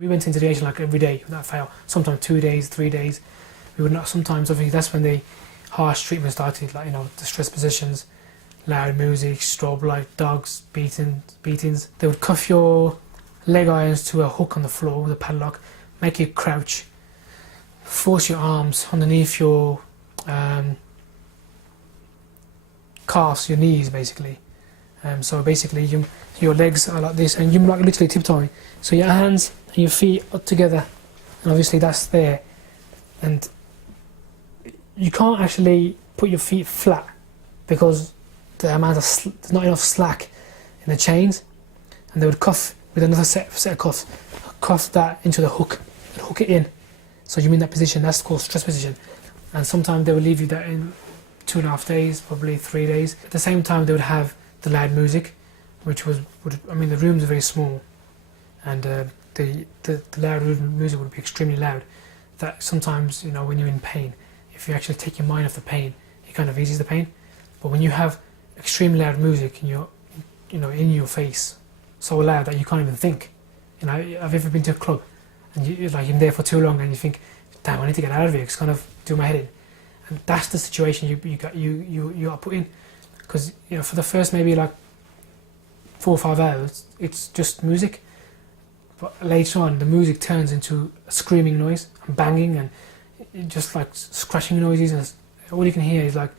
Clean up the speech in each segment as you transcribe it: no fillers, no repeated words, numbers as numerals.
We went into radiation like every day without fail. Sometimes 2 days, 3 days. We would not. Sometimes obviously that's when the harsh treatment started, like the stress positions, loud music, strobe light, dogs, beatings. They would cuff your leg irons to a hook on the floor with a padlock, make you crouch, force your arms underneath your calves, your knees basically. So basically your legs are like this and you're like literally tiptoeing. So your hands and your feet are together, and obviously that's there. And you can't actually put your feet flat because the amount of there's not enough slack in the chains, and they would cuff with another set of cuffs, cuff that into the hook and hook it in. So you're in that position, that's called stress position. And sometimes they would leave you that in 2.5 days, probably 3 days. At the same time they would have the loud music, which the rooms are very small, and the loud music would be extremely loud. That sometimes, when you're in pain, if you actually take your mind off the pain, it kind of eases the pain. But when you have extremely loud music and you're, in your face, so loud that you can't even think. I've ever been to a club and you're there for too long and you think, damn, I need to get out of here, it's kind of do my head in. And that's the situation you are put in, because for the first maybe like 4 or 5 hours it's just music, but later on the music turns into a screaming noise and banging and just like scratching noises, and all you can hear is like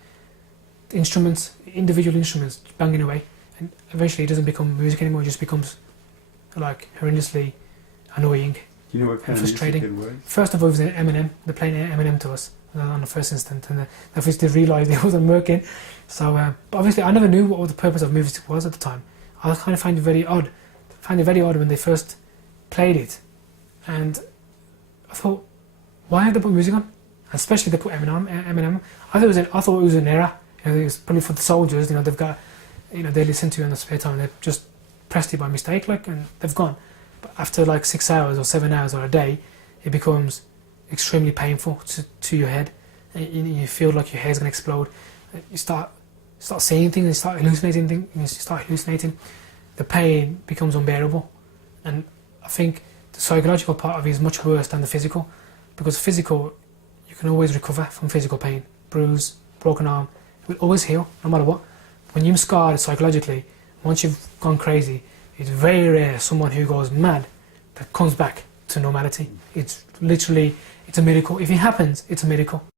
individual instruments banging away, and eventually it doesn't become music anymore, it just becomes like horrendously annoying. Do you know what kind and frustrating. Of music it was? First of all, it was an Eminem. They're playing Eminem to us on the first instant, and they obviously realised it wasn't working. So, but obviously, I never knew what the purpose of music was at the time. I kind of find it very odd. When they first played it, and I thought, why have they put music on? And especially they put Eminem. I thought it was an error. It was probably for the soldiers. They've got, they listen to it in the spare time. They've just pressed it by mistake, and they've gone. But after like 6 hours or 7 hours or a day, it becomes extremely painful to your head. You feel like your hair's gonna explode. You start seeing things, you start hallucinating things. The pain becomes unbearable, and I think the psychological part of it is much worse than the physical, because physical, you can always recover from physical pain. Bruise, broken arm, it will always heal no matter what. When you're scarred psychologically, once you've gone crazy, it's very rare someone who goes mad that comes back to normality. It's literally, it's a miracle. If it happens, it's a miracle.